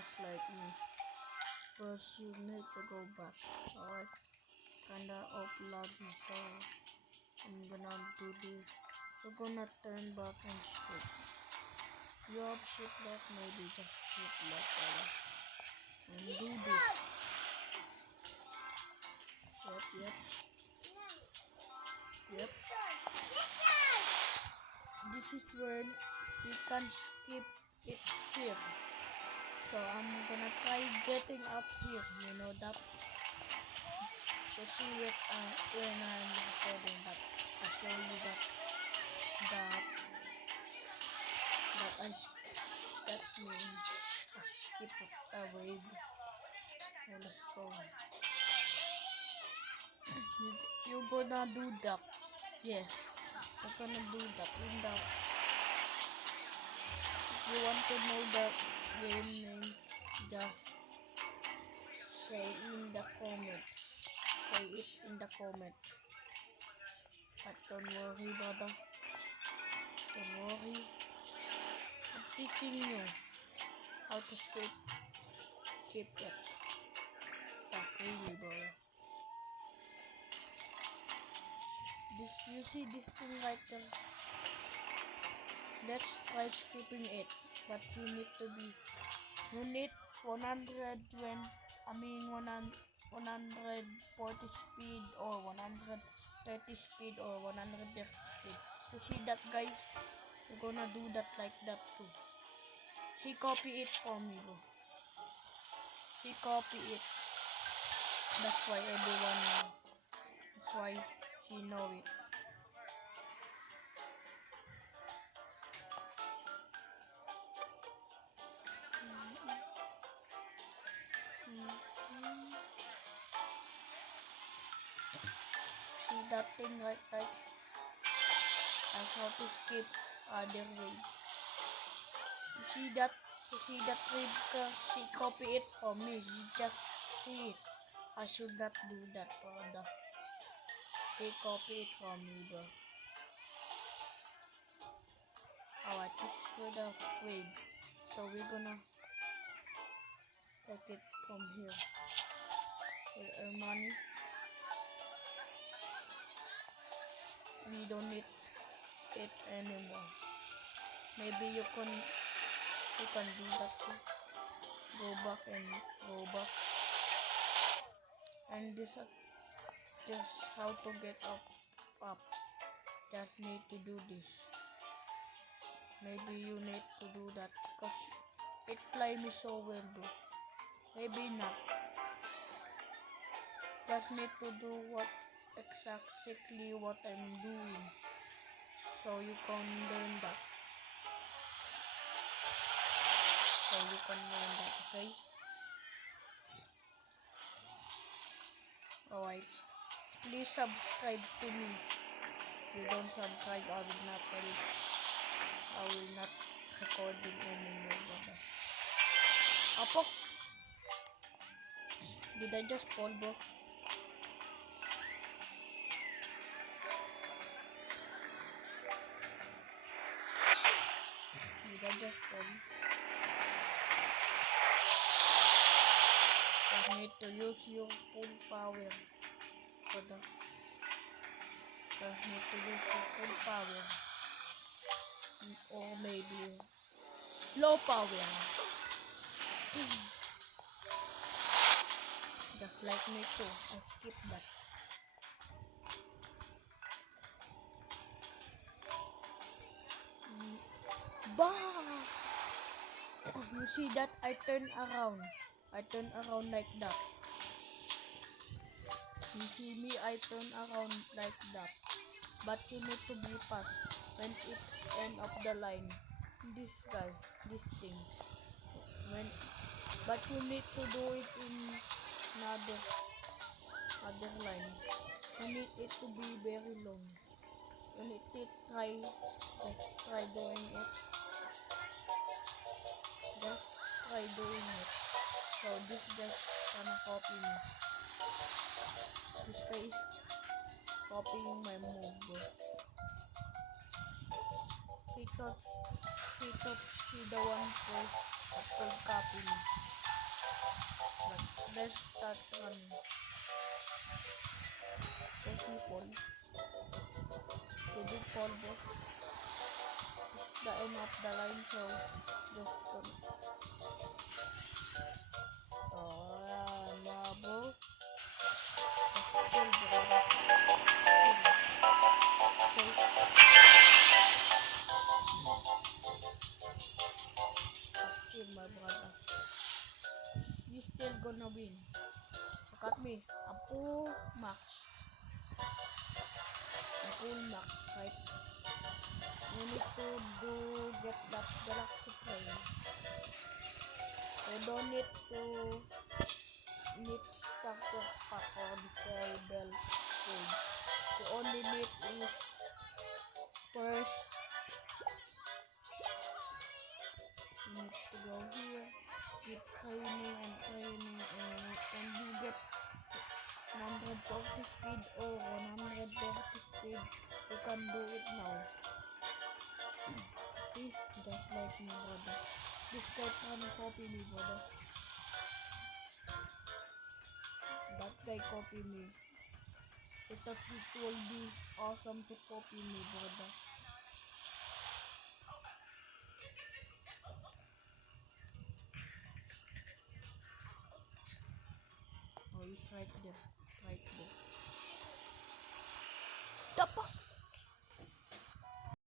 just like me. First you need to go back. Alright, kinda of lobby, so I'm gonna do this. We're gonna turn back and skip. You have shit left, maybe just shit left and do this. Yep. This is where we can skip it here. So I'm gonna try getting up here, you know that. To see it when I'm recording that. I show you that that's me. I skip a wave. So let's go. You're gonna do that. Yes. You're gonna do that. In the, if you want to know the game name, just say in the comment. Say it in the comment. But don't worry, brother. Don't worry. I'm teaching you how to skip it. But really, bro. You see this thing right there? Let's try skipping it. But you need 140 speed or 130 speed or 130 speed. You see that, guys? You're gonna do that like that too. She copy it for me, bro. She copy it. That's why everyone know. That's why she know it. See that thing right there? I have to skip other way. You see that way because she copy it for me. You just see it. I should not do that, brother. They copy it from me, bro. Alright, this is for the wave. So we're gonna take it from here. We earn money. We don't need it anymore. Maybe you can do that too. Go back. And this is how to get up. Just need to do this. Maybe you need to do that because it play me so well, bro. Maybe not. Just need to do exactly what I'm doing. So you can learn that. Okay? Alright. Please subscribe to me. If you don't subscribe, I will not recording anymore, brother. Apok! Did I just fall, bro? Did I just fall? You need to use your full power, brother. You need to use your full power. Or maybe low power. Just like me too. I skip that. Bah! You see that? I turn around like that. You see me? I turn around like that. But you need to be fast when it end of the line. This thing. But you need to do it in other line. You need it to be very long. You need to try doing it. Just try doing it. So this just gonna copy me. This guy is copying my move, bro. He thought he the one first That will copy me. But let's start running. So people, they did fall boss. It's the end of the line, so just oh yeah, nah, bro. That's cool, bro. Chill, my brother. You still gonna win. Look at me. I'm full max. I'm full max, right? You need to do get that galaxy train. You don't need to starter pack or disable stage. You only need is first you need to go here, keep training and training and you get 140 speed or 130 speed. You can do it now. See, just like me, brother. This guy can copy me, brother. That guy copy me. I thought it will be awesome to copy me, brother.